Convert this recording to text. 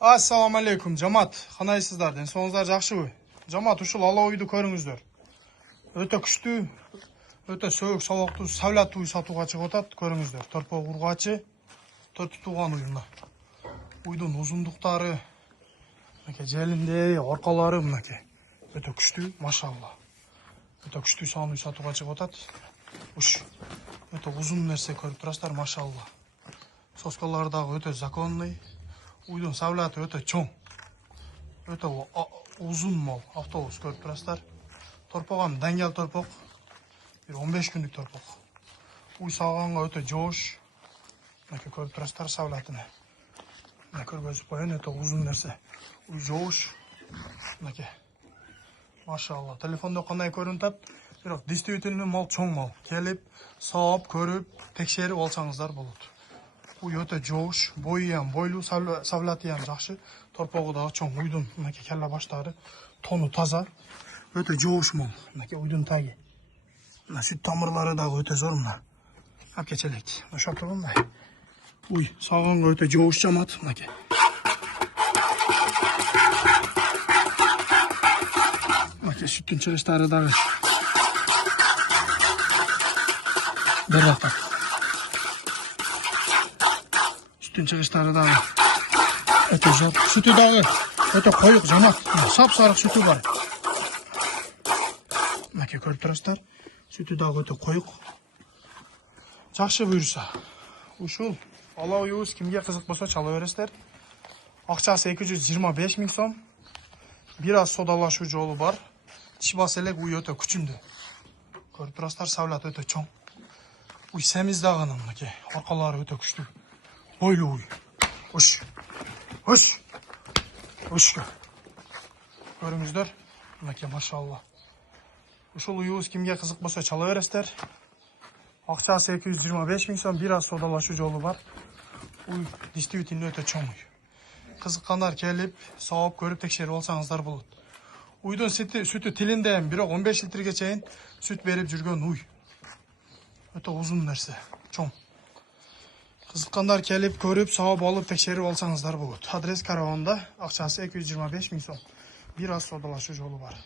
Assalamu alaikum жамат. Қанайсыздар? Денсаулығыңыздар жақшыбы? Жамат, ушул ала үйді көріңіздер. Өтө күштүү, өтө сөйүк салоктуу, савлаттуу үй сатууга чыгып атат, көрүңүздөр. Торпок ургачы, төрт тууган уй мына. Уйдун узундуктары, мынакей желиндей, оркалары мынакей. Өтө күштүү, машалла. Өтө күштүү сан уй сатууга чыгып атат. Уш, өтө узун нерсе көрүп турасыздар, машалла. Соскалары дагы өтө законный. Уйдун савлаты өтө чоң. Өтө узун мол автобус көрүп турасыздар. Торпогам даңгел торпок. Бир 15 күндүк торпок. Уй саганга өтө жоош. Мынакей көрүп турасыздар савлатыны. Мына көргөзүп коеюн, өтө узун нерсе. Уй жоош. Мынакей. Машалла. Телефондо кандай көрүнүп атат? Бирок действительно мол, чоң мол. Келип, саап, көрүп, текшерип алсаңыздар болот. Уй өтө жоош, бою ham бойлуу, савлаты ham жакшы, торпогу дагы чоң. Уйдун мынакей келе баштары тону таза, өтө жоош мол. Мынакей уйдун таги. Мына сүт тамырлары дагы өтө зор мына. Алып кечелек. Ошо тургундай. Уй саганга өтө жоош жамат, мынакей. Мынакей сүттүн чыгыштары дагы. Берлакта. Sütün çıkışları da öte zor. Sütü dağı öte koyuk jamaat. Sap-sarık sütü var. Mınakey көрүп турасыздар. Sütü dağı öte koyuk. Жакшы буюрса. Ушул ала уюбуз кимге кызык болсо чала бересиздер. Акчасы 225 000 сом. Бир аз содалашуу жолу бар. Тиш баса элек уй өтө күчүмдүү. Көрүп турасыздар, савлат өтө чоң. Уй семиз дагынын мынакей. Аркалары өтө күчтүү. Бойлуу уй. Уш. Көрүңүздөр. Мынакей машалла. Ушул уюбуз кимге кызык болсо чала бересиздер. Акчасы 225 000 сом, бир аз содалашуу жолу бар. Уй действительно өтө чоң уй. Кызыккандар келип, саап көрүп текшерип алсаңыздар болот. Уйдун сүтү тилинде бирок 15 литрге чейин сүт берип жүргөн уй. Өтө узун нерсе, чоң. Кызыккандар келип, көрүп, саап алып текшерип алсаңыздар болот. Адрес Караванда, акчасы 225 000 сом. Бир аз содалашуу жолу бар.